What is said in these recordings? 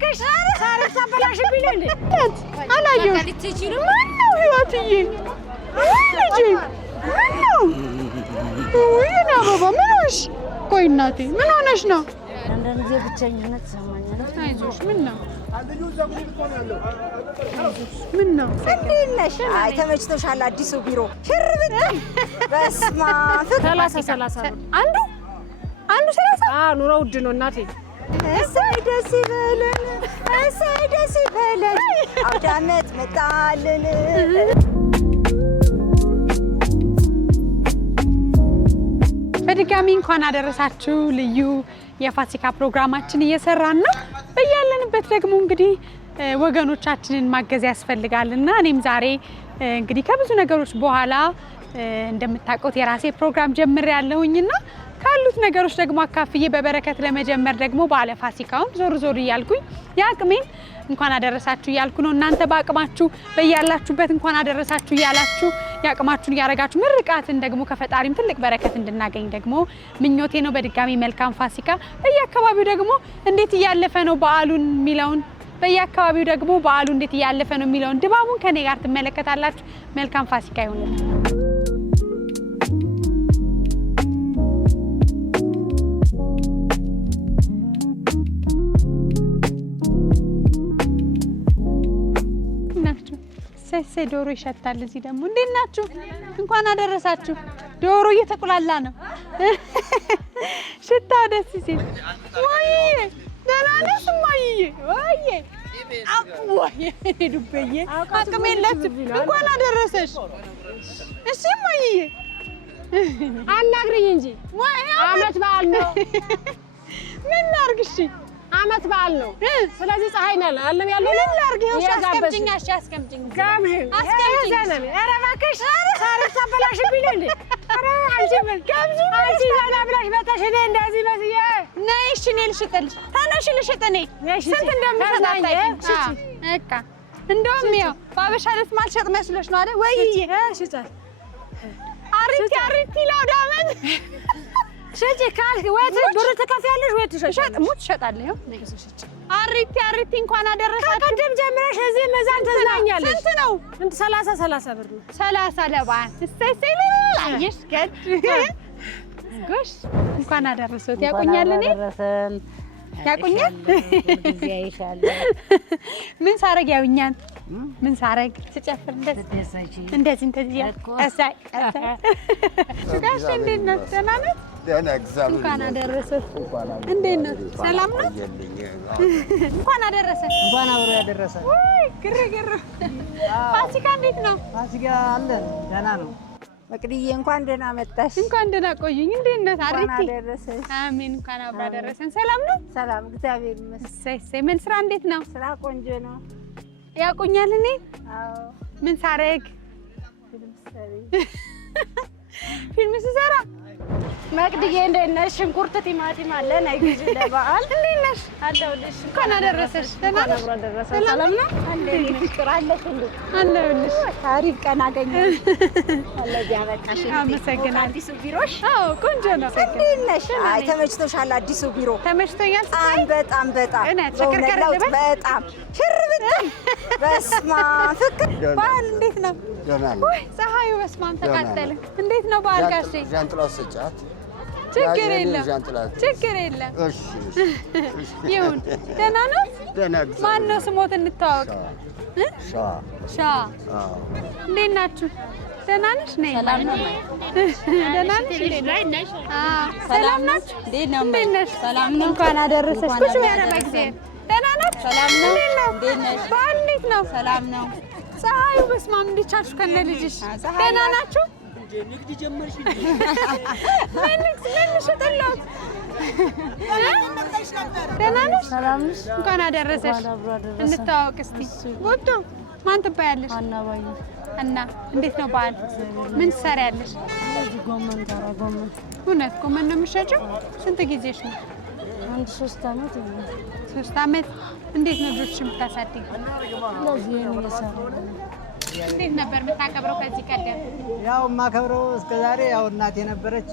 እባክሽ ሳርፍ ታበላሽብኝ እንዴ? አላየሁም። ማነው ህይወትዬ? ልጄ ወይኔ አበባ ምን ሆነሽ? ቆይ እናቴ ምን ሆነሽ ነው? አንዳንድ ጊዜ ብቸኝነት ይሰማኛል። አይዞሽ ምን ነው? ምን ነው? እንዴት ነሽ? አይ ተመችቶሻል? አዲሱ ቢሮ ሽርብት በስማ 30 አንዱ 30 ኑሮ ውድ ነው እናቴ። እሰይ ደስ ይበለን፣ እሰይ ደስ ይበለን። አውደ ዓመት መጣልን። በድጋሚ እንኳን አደረሳችሁ። ልዩ የፋሲካ ፕሮግራማችን እየሰራን ነው። በያለንበት ደግሞ እንግዲህ ወገኖቻችንን ማገዝ ያስፈልጋልና እኔም ዛሬ እንግዲህ ከብዙ ነገሮች በኋላ እንደምታውቁት የራሴ ፕሮግራም ጀምሬያለሁኝና ካሉት ነገሮች ደግሞ አካፍዬ በበረከት ለመጀመር ደግሞ ባለ ፋሲካውን ዞር እያልኩኝ ያቅሜን እንኳን አደረሳችሁ እያልኩ ነው። እናንተ በአቅማችሁ በያላችሁበት እንኳን አደረሳችሁ እያላችሁ ያቅማችሁን ያረጋችሁ ምርቃትን ደግሞ ከፈጣሪም ትልቅ በረከት እንድናገኝ ደግሞ ምኞቴ ነው። በድጋሚ መልካም ፋሲካ። በየአካባቢው ደግሞ እንዴት እያለፈ ነው በዓሉን የሚለውን በየአካባቢው ደግሞ በዓሉ እንዴት እያለፈ ነው የሚለውን ድባቡን ከኔ ጋር ትመለከታላችሁ። መልካም ፋሲካ ይሁን። ሰይ ዶሮ ይሸታል። እዚህ ደግሞ እንዴት ናችሁ? እንኳን አደረሳችሁ። ዶሮ እየተቆላላ ነው። ሽታው ደስ ሲል ወይ ደህና ነሽ እማዬ? ወይ ዱበዬ አቅም የለሽም። እንኳን አደረሰሽ። እሺ እማዬ አናግሪኝ እንጂ አመት በዓል ነው። ምን ላድርግ? እሺ አመት በዓል ነው። ስለዚህ ፀሐይ ነው አለም ያለው ምን ላድርግ? አስቀምጪኝ፣ አስቀምጪኝ። ኧረ እባክሽ ሳርፍ ታበላሽብኝ እንዴ? ኧረ አንቺ ዘና ብለሽ መጣሽ። እኔ እንደዚህ መስዬ ነይ። እሺ እኔ ልሽጥልሽ። ተነሽ ልሽጥ። እኔ ስንት እንደምሸጥ አታውቂም። በቃ እንደውም ያው በአበሻ ልብስ ማልሸጥ መስሎሽ ነው አይደል? ወይዬ ሽጫ አሪቲ ላውዳመን ሽጪ ካልክ ወይ ብር ትከፍያለሽ ወይ ትሸጣለህ። አሪቲ እንኳን አደረሳችሁ። ከቀደም ጀምረሽ እዚህ መዛን ተዝናኛለሽ። ስንት ነው? 30 ብር ነው። 30 ለበዓል። እሰይ አየሽ ገድ ጎሽ እንኳን አደረሰዎት። ያቆኛል እኔ ያቆኛል። ምን ሳረግ ያውኛል? ምን ሳረግ ስጨፍር እንደዚህ እሰይ ጋሽ እንዴት ነው? ደህና ነው? እንኳን አደረሰህ። እንዴት ነው? ሰላም ነው? እንኳን አደረሰህ። እንኳን አብሮ ያደረሰን። ወይ ግርግር። ፋሲካ እንዴት ነው? ፋሲካ አለን ደህና ነው። መቅድዬ እንኳን ደህና መጣሽ። እንኳን ደህና ቆዩኝ። እንዴት ነው? እንኳን አደረሰሽ። አሜን። እንኳን አብሮ አደረሰን። ሰላም ነው? ሰላም እግዚአብሔር ይመስገን። እሰይ። ምን ስራ እንዴት ነው? ስራ ቆንጆ ነው። ያቆኛል እኔ? አዎ። ምን ሳረግ? ፊልም ስሰራ። መቅድዬ እንዴት ነሽ? ሽንኩርት ቲማቲም አለ ነይ ግዢ ለበዓል። እንዴት ነሽ? አለሁልሽ። እንኳን አደረሰሽ። ደህና ነሽ? ሰላም ነው? አለኝ ፍቅር አለሽ እንዴ? አለሁልሽ። ታሪክ ቀን አገኘን። አለዚህ አበቃሽ። አመሰግናለሁ። አዲሱ ቢሮሽ? አዎ ቆንጆ ነው። እንዴት ነሽ? አይ ተመችቶሻል? አዲሱ ቢሮ ተመችቶኛል። በጣም እውነት ፍቅር በጣም ሽርብት በስማ ፍቅር። በዓል እንዴት ነው? ደህና ነው። ወይ ፀሐዩ በስመ አብ ተቃጠለ። እንዴት ነው በዓል ጋሼ? ዣንጥላ ስጫት። ችግር የለም ችግር የለም። እሺ ይሁን። ደህና ነው? ደህና ማን ነው ስሞት? እንተዋወቅ። ሻ እንዴት ናችሁ? ደህና ነሽ? ነይ። ሰላም ነው። ደህና ነሽ? ሰላም ናችሁ? እንዴት ነሽ? ሰላም ነው። እንኳን አደረሰሽ። ቁጭ ያረባ ጊዜ ደህና ናችሁ? ሰላም ነው። እንዴት ነሽ? በዓል እንዴት ነው? ሰላም ነው። ፀሐዩ በስመ አብ እንዴት ቻልሽ? ከነ ልጅሽ ደህና ናችሁ? ንግድ ጀመርሽ? ምን ሽጥላት? ደህና ነሽ? ሰላም ነሽ? እንኳን አደረሰሽ። እንተዋወቅ እስቲ። ጎዶ ማን ትባያለሽ? አናባይ እና እንዴት ነው በዓል? ምን ትሰሪያለሽ? እዚህ ጎመን ተራ ጎመን። እውነት ጎመን ነው የምትሸጪው? ስንት ጊዜሽ ነው? አንድ 3 አመት ይሆናል። 3 አመት። እንዴት ነው ልጆችሽ የምታሳድጊው? ለዚህ እየሰራሁ እንዴት ነበር የምታከብረው ከዚህ ቀደም? ያው የማከብረው እስከዛሬ ያው እናቴ ነበረች።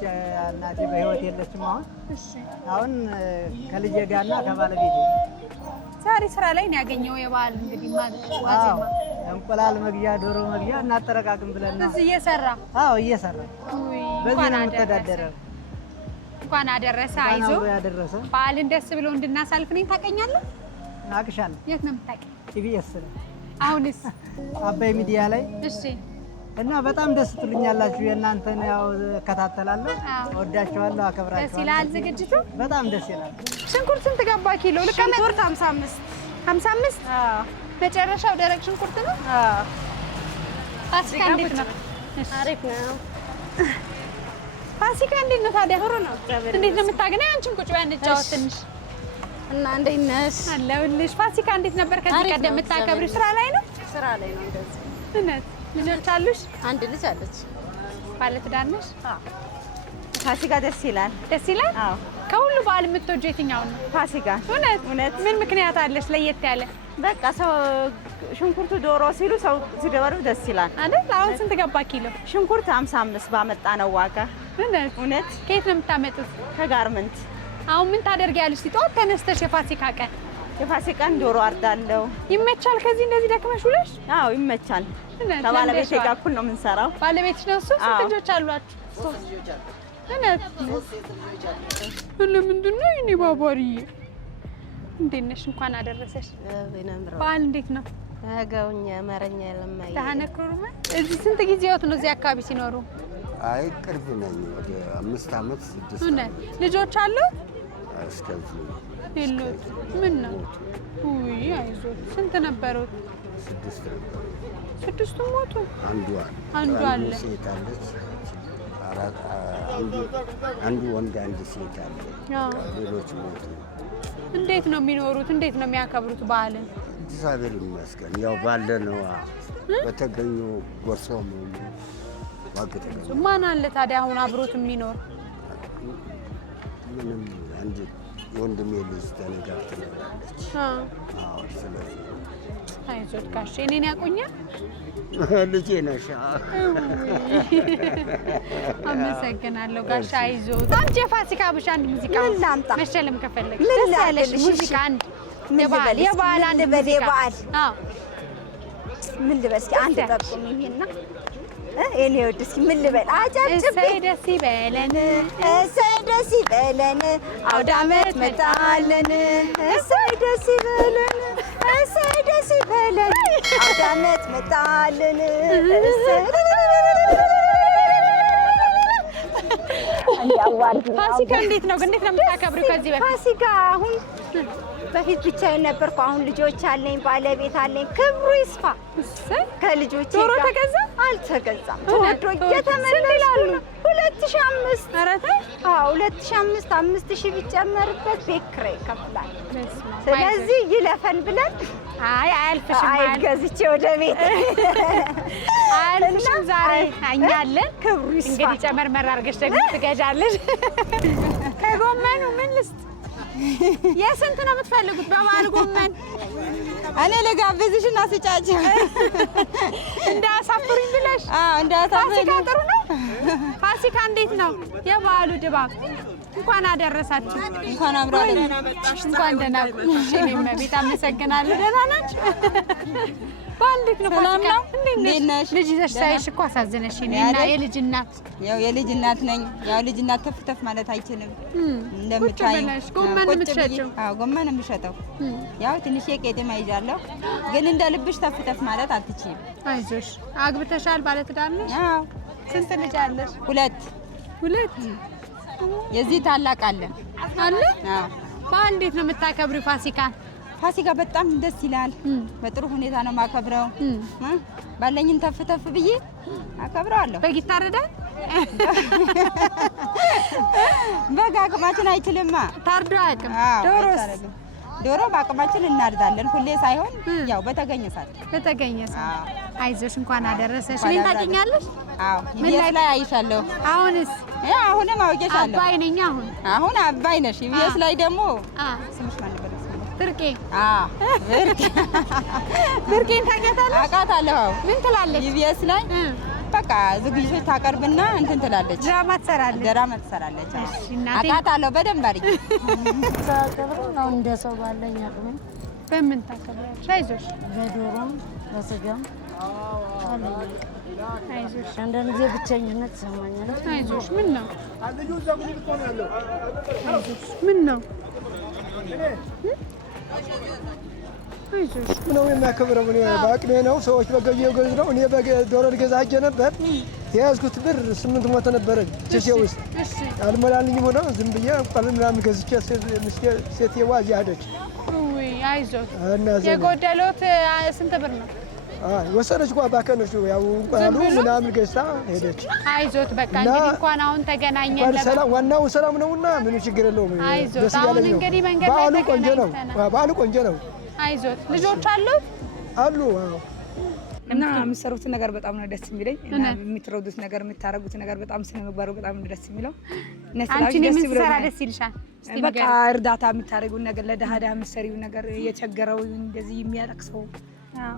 እናቴ በህይወት የለችም አሁን። እሺ አሁን ከልጄ ጋርና ከባለቤቴ ዛሬ ስራ ላይ ነው ያገኘው የበዓል እንግዲህ ማለት ዋዜማ እንቁላል መግዣ ዶሮ መግዣ እናጠረቃቅም ብለን ነው እዚህ እየሰራ እየሰራ በዚህ ነው የምተዳደረው። እንኳን አደረሰ አይዞ ያደረሰ በዓልን ደስ ብሎ እንድናሳልፍ ነኝ ታውቀኛለህ አቅሻለሁ የት ነው የምታውቀኝ ኢቢኤስ ነው አሁንስ አባይ ሚዲያ ላይ እሺ እና በጣም ደስ ትሉኛላችሁ የእናንተን ያው እከታተላለሁ እወዳችኋለሁ አከብራችኋለሁ ደስ ይላል ዝግጅቱ በጣም ደስ ይላል ሽንኩርት ስንት ገባ ኪሎ ሽንኩርት 55 አዎ መጨረሻው ደረቅ ሽንኩርት ነው አዎ ፋሲካ እንዴት ነው አሪፍ ነው ፋሲካ እንዴት ነው ታዲያ ጥሩ ነው እንዴት ነው የምታገኘው አንቺም ቁጭ በይ እንጫወት ትንሽ እና እንዴት ነሽ አለሁልሽ ፋሲካ እንዴት ነበር ከዚህ ቀደም የምታከብሪው ስራ ላይ ነው እንደዚህ እውነት ልጆች አሉሽ አንድ ልጅ አለች ባለ ትዳር ነሽ ፋሲካ ደስ ይላል አዎ ከሁሉ በዓል የምትወጂው የትኛው ነው ፋሲካ እውነት ምን ምክንያት አለሽ ለየት ያለ በቃ ሰው ሽንኩርቱ ዶሮ ሲሉ ሰው ሲደወሉ ደስ ይላል አይደል አሁን ስንት ገባ ኪሎ ሽንኩርት 55 ባመጣ ነው ዋጋ እውነት ከየት ነው የምታመጡት ከጋርመንት አሁን ምን ታደርጊያለሽ ሲጧት ተነስተሽ የፋሲካን ዶሮ አርዳለሁ ይመቻል ከዚህ እንደዚህ ደክመሽ ውለሽ አዎ ይመቻል ከባለቤቴ ጋር እኩል ነው የምንሰራው ባለቤትሽ ነው እሱ ስንት ልጆች አሏችሁ 3 ልጆች አሉ ለምንድን ነው የኔ ባባሪዬ እንዴት ነሽ እንኳን አደረሰሽ በዓል እንዴት ነው አገውኛ መረኛ ለማይ ታነክሩማ እዚህ ስንት ጊዜዎት ነው እዚህ አካባቢ ሲኖሩ አይ ቅርብ ነኝ ወደ 5 አመት 6 አመት ልጆች አሉ እስከዚህ የሉት ምን ነው ውይ አይዞት ስንት ነበሩት 6 ነበር 6 ሞቱ አንዱ አለ ሴት አለች አንዱ ወንድ አንድ ሴት አለ ሌሎች ሞቱ እንዴት ነው የሚኖሩት እንዴት ነው የሚያከብሩት በዓልን እግዚአብሔር ይመስገን ያው ባለ ነው በተገኙ ጎርሶ ነው ዋግተው ማን አለ ታዲያ አሁን አብሮት የሚኖር ምንም አንድ ወንድሜ ልጅ ተነጋግታ ትላለች አዎ ስለዚህ አይዞት ጋሼ እኔን ያቆኛል ልጄ ነሽ አመሰግናለሁ ጋሼ አይዞት አንቺ የፋሲካ ብቻ አንድ ሙዚቃ መሸለም ከፈለግሽ ደስ ያለሽ ሙዚቃ አንድ የበዓል አንድ ሙዚቃ አዎ ምን ልበል እስኪ አንድ ጠቁም ይሄና እኔ ወድ እስኪ ምን ልበል አጫጭብ እሰይ ደስ ይበለን አውደ ዓመት መጣልን እሰይ ደስ ይበለን አውደ ዓመት መጣልን ፋሲካ እንዴት ነው የምታከብሪው ከዚህ በፊት ፋሲካ አሁን በፊት ብቻዬን ነበርኩ አሁን ልጆች አለኝ ባለቤት አለኝ ክብሩ ይስፋ ከልጆቼ ዶሮ ተገዛ አልተገዛም ተወዶ እየተመለሱ 2005 አረተ 2005 5000 ቢጨመርበት ቤት ኪራይ ይከፍላል ስለዚህ ይለፈን ብለን አያልፍሽም አይገዝቼ ወደ ቤት አያልፍሽም ዛሬ እኛ አለን ክብሩ ይስፋ እንግዲህ ጨመርመር አድርገሽ ደግሞ ትገዣለሽ ከጎመኑ ምን ልስጥ የስንት ነው የምትፈልጉት በበዓል ጎመን እኔ ልጋብዝሽና ስጫቸው እንዳያሳፍሩኝ ብለሽ ፋሲካ ጥሩ ነው ፋሲካ እንዴት ነው የበዓሉ ድባብ እንኳን አደረሳችሁ እንኳን አብራለን እንኳን ደህና ቆይሽ እኔም ቤት አመሰግናለሁ ደህና ናችሁ ባንዲት ነው ፋሲካ እንዴት ነሽ ልጅ ይዘሽ ሳይሽ እኮ አሳዘነሽ እኔና የልጅ እናት ያው የልጅ እናት ነኝ ያው ልጅ እናት ተፍተፍ ማለት አይችልም እንደምታይ ጎመን የምትሸጪው ጎመን የምሸጠው ያው ትንሽ የቄጤማ ይዣለሁ ግን እንደ ልብሽ ተፍተፍ ማለት አትችይም አይዞሽ አግብተሻል ባለ ትዳር ነሽ አዎ ስንት ልጅ አለሽ ሁለት የዚህ ታላቅ አለ አዎ በአንዴት ነው የምታከብሪው ፋሲካ በጣም ደስ ይላል በጥሩ ሁኔታ ነው ማከብረው ባለኝን ተፍተፍ ብዬ አከብራለሁ በግ ይታረዳል በግ አቅማችን አይችልማ ታርዶ አያውቅም ዶሮ በአቅማችን እናርዳለን ሁሌ ሳይሆን ያው በተገኘ ሰዓት አይዞሽ እንኳን አደረሰሽ እኔን ታውቂኛለሽ አዎ ኢቢኤስ ላይ አይሻለሁ አሁንም አውቄሻለሁ አባይ ነኝ አሁን አባይ ነሽ ኢቢኤስ ላይ ደግሞ ስምሽ ማን ነበር ብርቄ ብርቄን ታውቂያታለሽ አውቃታለሁ ምን ትላለች ኢቢኤስ ላይ በቃ ዝግጅቶች ታቀርብና እንትን ትላለች ድራማ ትሰራለች እሺ እናቴ አውቃታለሁ በደንብ አድርጌ ታቀርብ ነው እንደ ሰው ባለኝ አቅም በምን ታከብሪያለሽ? አይዞሽ። በዶሮም በስጋም አይዞሽ። አንዳንድ ጊዜ ብቸኝነት ይሰማኛል። አይዞሽ። ምን ነው? ምን ነው? አይዞሽ። ነው የሚያከብረው። እኔ በአቅሜ ነው። ሰዎች በገዢው ገዝ ነው። እኔ ዶሮ ልገዛ ሄጄ ነበር። የያዝኩት ብር 800 ነበረ ኪሴ ውስጥ። አልሞላልኝም ሆነ ዝም ብዬ እንቁላል ምናምን ገዝቼ ሴትየዋ እዚያ ሄደች። ውይ አይዞት። የጎደሎት ስንት ብር ነው? ወሰደች እኮ ባከነች። ያው እንቁላሉ ምናምን ገዝታ ሄደች። አይዞት በቃ እንግዲህ እንኳን አሁን ተገናኘን። ሰላም ዋናው ሰላም ነውና ምንም ችግር የለውም። አይዞት። አሁን እንግዲህ መንገድ ላይ በዓሉ ቆንጆ ነው። በዓሉ ቆንጆ ነው። አይዞት። ልጆች አሉት? አሉ። እና የምትሰሩት ነገር በጣም ነው ደስ የሚለኝ። እና የምትረዱት ነገር የምታረጉት ነገር በጣም ስነ ምግባሩ በጣም ነው ደስ የሚለው። አንቺ ምን ትሰራ ደስ ይልሻል? በቃ እርዳታ የምታረጉት ነገር ለደሃ የምትሰሪው ነገር የቸገረው እንደዚህ የሚያለቅሰው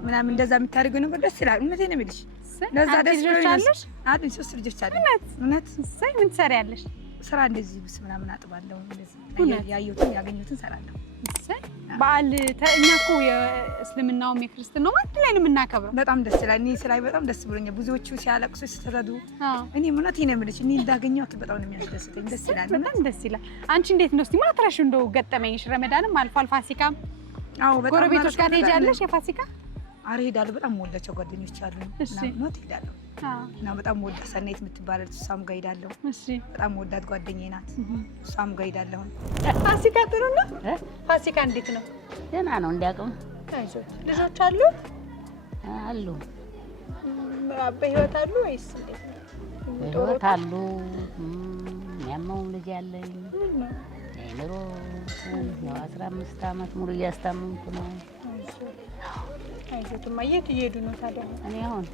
ምናምን እንደዛ የምታረጉት ነገር ደስ ይላል። እውነቴን ነው የምልሽ። ለዛ ደስ ይላልሽ። አጥኝ 3 ልጆች አሉ። እውነት ሳይ ምን ትሰሪያለሽ? ስራ እንደዚህ ብስ ምናምን አጥባለሁ። እንደዚህ ያየሁትን ያገኘሁትን ሰራለሁ። በዓል እኛ እኮ የእስልምናውም የክርስትናውም አንድ ላይ ነው የምናከብረው። በጣም ደስ ይላል። እኔ ስላይ በጣም ደስ ብሎኛል። ብዙዎቹ ሲያለቅሱ ሲተረዱ እኔ እውነቴን ነው የምልሽ እኔ እንዳገኘሁት በጣም ነው የሚያስደስተኝ። ደስ ይላል። በጣም ደስ ይላል። አንቺ እንዴት ነው እስቲ ማትረሽ እንደው ገጠመኝሽ? ረመዳንም አልፏል፣ ፋሲካም ጎረቤቶች ጋር ትሄጃለሽ? የፋሲካ አረ ሄዳለሁ። በጣም ወዳቸው ጓደኞች አሉ እና ሄዳለሁ እና በጣም ወዳ ሰናይት የምትባለው እሷም ጋር ሄዳለሁ። በጣም ወዳት ጓደኛዬ ናት። እሷም ጋር ሄዳለሁ። ፋሲካ ጥሩ ነው። ፋሲካ እንዴት ነው? ደህና ነው እንዲያውም። አይዞት። ልጆች አሉ? አሉ። በህይወት አሉ ወይስ እንዴት ነው? በህይወት አሉ። የሚያመውም ልጅ አለኝ። ኑሮ 15 ዓመት ሙሉ እያስታመምኩ ነው። አይዞትማ። የት እየሄዱ ነው ታዲያ? እኔ አሁን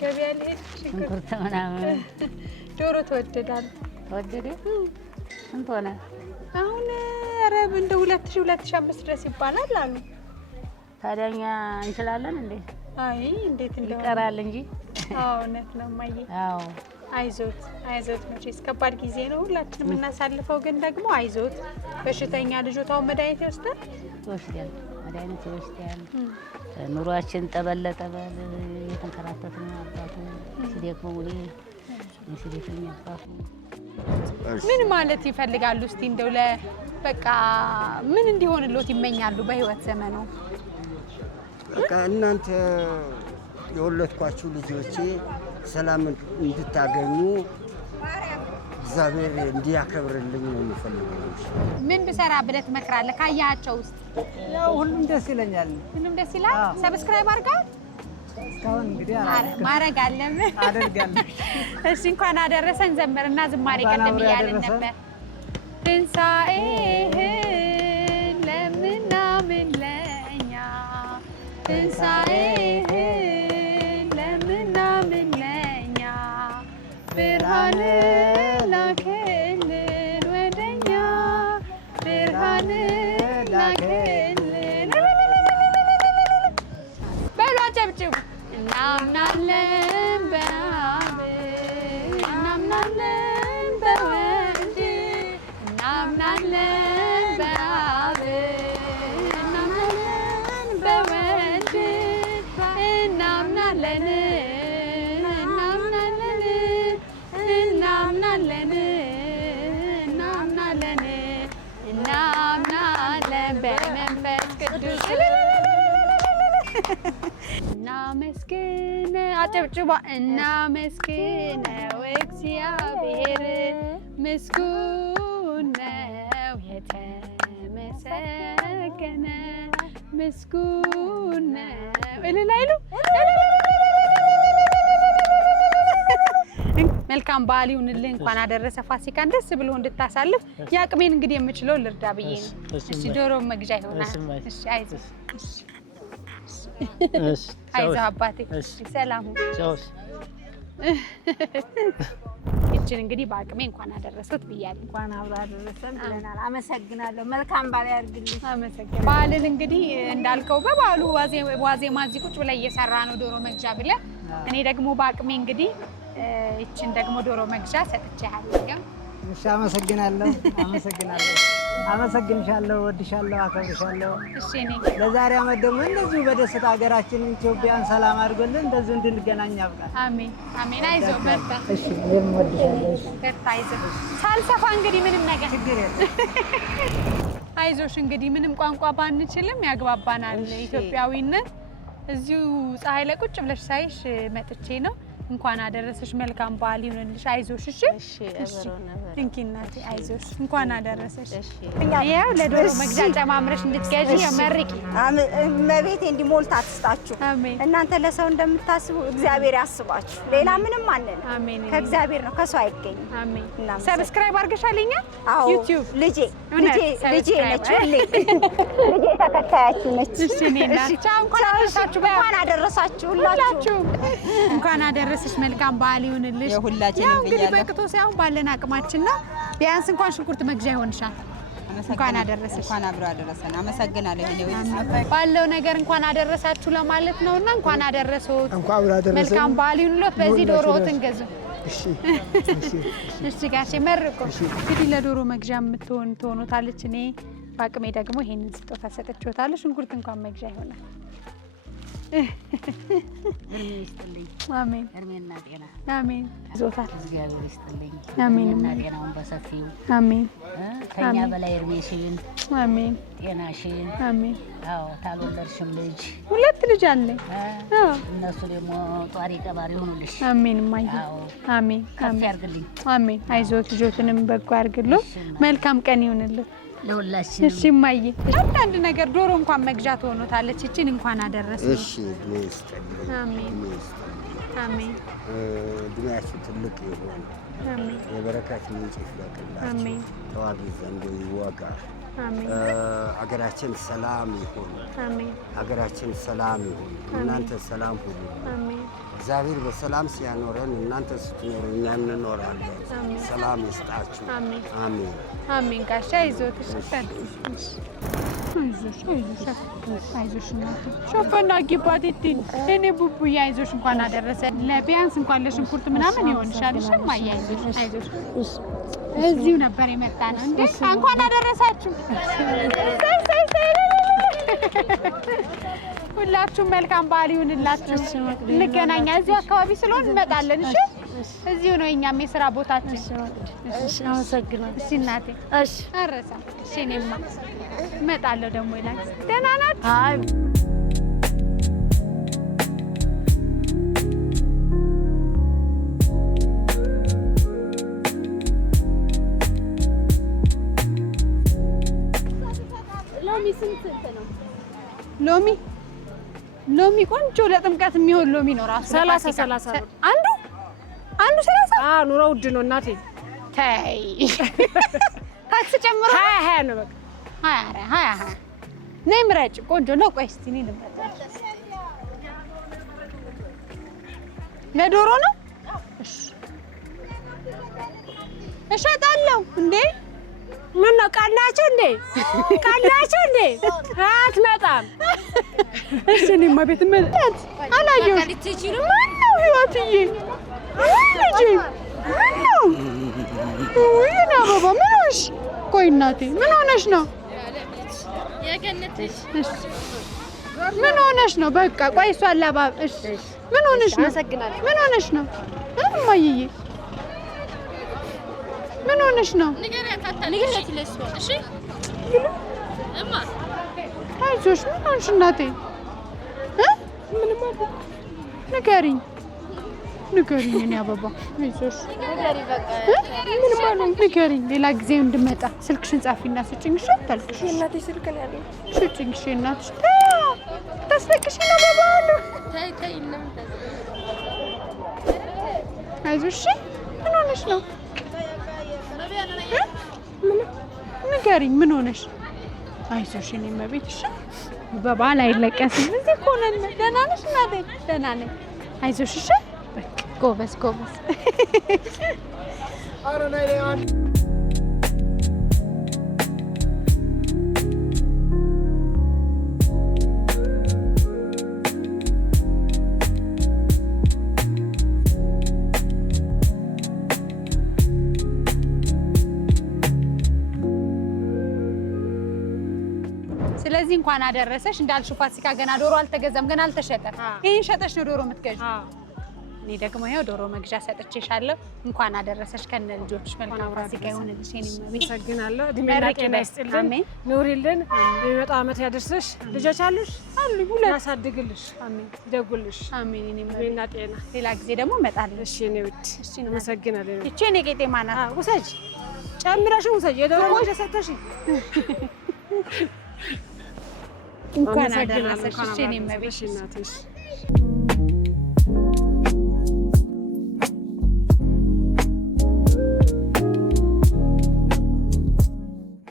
ገበያ ልሄድ። ሽንኩርት ምናምን። ዶሮ ተወደዳል። ተወደደ? ስንት ሆነ አሁን? ኧረ እንደ 2000 2005 ድረስ ይባላል አሉ። ታዲያ እኛ እንችላለን እንዴ? አይ እንዴት እንደሆነ ይቀራል እንጂ። አዎ እውነት ነው እማዬ። አዎ አይዞት አይዞት። መቼስ ከባድ ጊዜ ነው ሁላችንም የምናሳልፈው፣ ግን ደግሞ አይዞት። በሽተኛ ልጆታው መድኃኒት ይወስዳል? ይወስዳል፣ መድኃኒት ይወስዳል። ኑሯችን ጠበል ለጠበል እየተንከራተትን አባቱ ሲደክመው ሲደክመኝ አባቱ። ምን ማለት ይፈልጋሉ? እስቲ እንደው በቃ ምን እንዲሆንልዎት ይመኛሉ በህይወት ዘመኑ? በቃ እናንተ የወለድኳችሁ ልጆቼ ሰላም እንድታገኙ እግዚአብሔር እንዲያከብርልኝ ነው የምፈልገው። ምን ብሰራ ብለህ ትመክራለህ? ካያቸው ውስጥ ያው ሁሉም ደስ ይለኛል። ሁሉም ደስ ይላል። ሰብስክራይብ አድርጋል? እስካሁን እንግዲህ ማድረግ አለብህ። አደርጋለሁ። እሺ እንኳን አደረሰን ዘመርና ዝማሬ ቀደም እያልን ነበር። ትንሣኤህን ለምናምን ለእኛ ትንሣኤህን ለምናምን ለእኛ ብርሃን ላክልን ወደኛ ብርሃን ላክልን። በሉ አጨብጭቡ። እናምናለን በአብ እናምናለን በወልድ እናምናለን በአብ እናምናለን በወልድ እናምናለን እናምናለን እናምናለን እናምናለን በመንፈስ ቅዱስ። እናመስግን አጨብጭባ። እናመስግነው እግዚአብሔር ምስጉን ነው የተመሰገነ ምስጉን ነው። እልል አይሉ። መልካም በዓል ይሁንልህ። እንኳን አደረሰ። ፋሲካን ደስ ብሎ እንድታሳልፍ የአቅሜን እንግዲህ የምችለው ልርዳ ብዬ ነው። እሺ ዶሮ መግዣ ይሆናል። እሺ አይዞህ። አይዞህ አባቴ። ሰላም ሁን። ይችን እንግዲህ በአቅሜ እንኳን አደረሰት ብያለሁ። እንኳን አብሮ አደረሰን ብለናል። አመሰግናለሁ። መልካም በዓል ያድርግልኝ። አመሰግናለሁ። በዓልን እንግዲህ እንዳልከው በበዓሉ ዋዜማ እዚህ ቁጭ ብለን እየሰራ ነው ዶሮ መግዣ ብለህ፣ እኔ ደግሞ በአቅሜ እንግዲህ ይችን ደግሞ ዶሮ መግዣ ሰጥቼሃለሁ። እሺ አመሰግናለሁ። አመሰግንሻለሁ፣ ወድሻለሁ፣ አከብርሻለሁ። እሺ እኔ ለዛሬ ዓመት ደግሞ እንደዚሁ በደስታ ሀገራችን ኢትዮጵያን ሰላም አድርጎልን እንደዚሁ እንድንገናኝ ያብቃል። አሜን አሜን። አይዞህ በርታ። እሺ እኔም ወድሻለሁ። እሺ በርታ። አይዞህ ሳልሰፋ እንግዲህ ምንም ነገር ችግር የለም። አይዞሽ እንግዲህ ምንም ቋንቋ ባንችልም ያግባባናል ኢትዮጵያዊነት። እዚሁ ፀሐይ ላይ ቁጭ ብለሽ ሳይሽ መጥቼ ነው። እንኳን አደረሰሽ፣ መልካም በዓል ይሁንልሽ። አይዞሽ። እሺ እሺ። እንኪ እናቴ አይዞሽ፣ እንኳን አደረሰሽ። ያው ለዶሮ መግዣ ጨማምረሽ እንድትገዢ መርቂ። እመቤቴ እንዲሞልታ አትስጣችሁ። አሜን። እናንተ ለሰው እንደምታስቡ እግዚአብሔር ያስባችሁ። ሌላ ምንም አንልም። አሜን። ከእግዚአብሔር ነው፣ ከሰው አይገኝም። አሜን። ሰብስክራይብ አድርገሻልኛ? አዎ ዩቲዩብ ልጄ ነች። ሁሌ ልጄ ተከታያችሁ ነች። እሺ እኔ እናት እንኳን አደረሳችሁ። እንኳን አደረሳችሁ ሁላችሁ። እንኳን አደረሰሽ። መልካም በዓል ይሁንልሽ። ያው እንግዲህ በቅቶ ሳይሆን ባለን አቅማችን ነው። ቢያንስ እንኳን ሽንኩርት መግዣ ይሆንሻል። እንኳን አደረሰሽ። እንኳን አብሮ አደረሰን። አመሰግናለሁ። ባለው ነገር እንኳን አደረሳችሁ ለማለት ነውና እንኳን አደረሰዎት። እንኳን አብሮ አደረሰን። መልካም በዓል ይሁንልዎት። በዚህ ዶሮዎትን ገዙ። እሺ እሺ ጋሼ መርቆ። እንግዲህ ለዶሮ መግዣ የምትሆን ትሆኖታለች። እኔ በአቅሜ ደግሞ ይሄንን ስጦታ ሰጥቼዎታለሁ። ሽንኩርት እንኳን መግዣ ይሆናል። እድሜ ይስጥልኝ። አሜን። እድሜና ጤና አሜን። ዞታል እግዚአብሔር ይስጥልኝ። አሜን። እድሜና ጤናውን በሰፊው አሜን። ከኛ በላይ እድሜሽን አሜን። ጤናሽን አሜን። አዎ ታልወለድሽም ልጅ 2 ልጅ አለኝ። እነሱ ደግሞ ጧሪ ቀባሪ ሆኑልሽ። አሜን። ማይ አሜን። ከፍ ያርግልኝ። አሜን። አይዞት ልጆትንም በጎ አርግሎ። መልካም ቀን ይሁንልህ ለሁላችን። እሺ ማየ አንዳንድ ነገር ዶሮ እንኳን መግዣት ሆኖታለች። እቺን እንኳን አደረሰሽ። እሺ እድሜ ይስጥልኝ። አሜን አሜን። እድሜያችሁ ትልቅ ይሁን። አሜን። የበረከት ምንጭ ይፍለቅላችሁ። አሜን። ተዋቢ ዘንድ ይወጋ። አሜን። አገራችን ሰላም ይሁን። አሜን። አገራችን ሰላም ይሁን። እናንተ ሰላም ሁኑ። አሜን። እግዚአብሔር በሰላም ሲያኖረን እናንተ ስትኖሩ እኛ እንኖራለን። ሰላም ይስጣችሁ። አሜን አሜን አሜን። ጋሻ አይዞት። አይዞሽ እናቴ ሾፈና ጊባት እቲን እኔ ቡቡዬ አይዞሽ። እንኳን አደረሰ። ለቢያንስ እንኳን ለሽንኩርት ምናምን ይሆንሻል። እሺ ማየ አይዞሽ። እዚሁ ነበር የመጣ ነው እንዴ? እንኳን አደረሳችሁ። ሁላችሁም መልካም በዓል ይሁንላችሁ። እንገናኛ እዚሁ አካባቢ ስለሆን እንመጣለን። እሺ እዚሁ ነው የኛም የሥራ ቦታችን። እሺ አመሰግናለሁ። እሺ እናቴ እሺ አረሳ። እሺ እኔማ እመጣለሁ ደግሞ ይላል። ደህና ናት? አይ ሎሚ ቆንጆ ለጥምቀት የሚሆን ሎሚ ነው ራሱ 30 አንዱ 30 ኑሮ ውድ ነው እናቴ። ተይ ታክስ ጨምሮ 20 ነው በቃ 20 ነይ ምረጭ። ቆንጆ ነው። ቆይ እስቲ እኔ ልምረጥ። ለዶሮ ነው። እሺ እሸጣለሁ እንዴ? ምን ነው ቀላችሁ እንዴ? አትመጣም። እሺ እኔማ ቤት መጣት አላየሁም። ማነው ህይወትዬ? ልጄ ማነው? ውይ እኔ አበባ ምን ሆነሽ? ቆይ እናቴ ምን ሆነሽ ነው? ምን ሆነሽ ነው? በቃ ቆይ እሷ አላባብ። እሺ ምን ሆነሽ ነው? ምን ሆነሽ ነው? እማዬ ምን ሆነሽ ነው? ንገሪያት ለእሷ። እሺ እማ አይዞሽ። ምን ሆንሽ እናቴ? ምንም አይደል። ንገሪኝ እኔ አበባ አይዞሽ። ምንም አይደል። ንገሪኝ ሌላ ጊዜ እንድመጣ። ስልክሽን ጻፊና ስጭኝ። እሺ አታልቅሽ። የእናቴ ስልክ ነው ያለኝ። ስጭኝ። እሺ እናትሽ ታስለቅሽ ነው በባሉ። ተይ እናንተ አይዞሽ። ምን ሆነሽ ነው? ንገሪኝ ምን ሆነሽ? አይዞሽ እኔ መቤት። እሺ በባል አይለቀስም። እዚህ እኮ ነን። ደህና ነሽ እናቴ? ደህና ነኝ። አይዞሽ። እሺ በቃ ጎበዝ። ኧረ ነይ ስለዚህ እንኳን አደረሰሽ እንዳልሽው ፋሲካ ገና ዶሮ አልተገዛም ገና አልተሸጠም ይሄን ሸጠሽ ነው ዶሮ የምትገዢው እኔ ደግሞ ያው ዶሮ መግዣ ሰጥቼሻለሁ እንኳን አደረሰሽ ከነ ልጆችሽ መልካም ፋሲካ ይሁንልሽ የኔ መቤት አመሰግናለሁ እድሜና ጤና ይስጥልን ኑሪልን በጣም አመት ያድርስሽ ልጆች አሉሽ አሉ ሁለት ያሳድግልሽ አሜን ይደጉልሽ አሜን እኔ እድሜና ጤና ሌላ ጊዜ ደግሞ እመጣለሁ እሺ እኔ ውድ እሺ አመሰግናለሁ እቺ እኔ ቄጤማ ናት ውሰጂ ጨምረሽ ውሰጂ የዶሮ መግዣ ሰጥተሽ እንኳን አደረሰሽ እሺ እኔ መቤት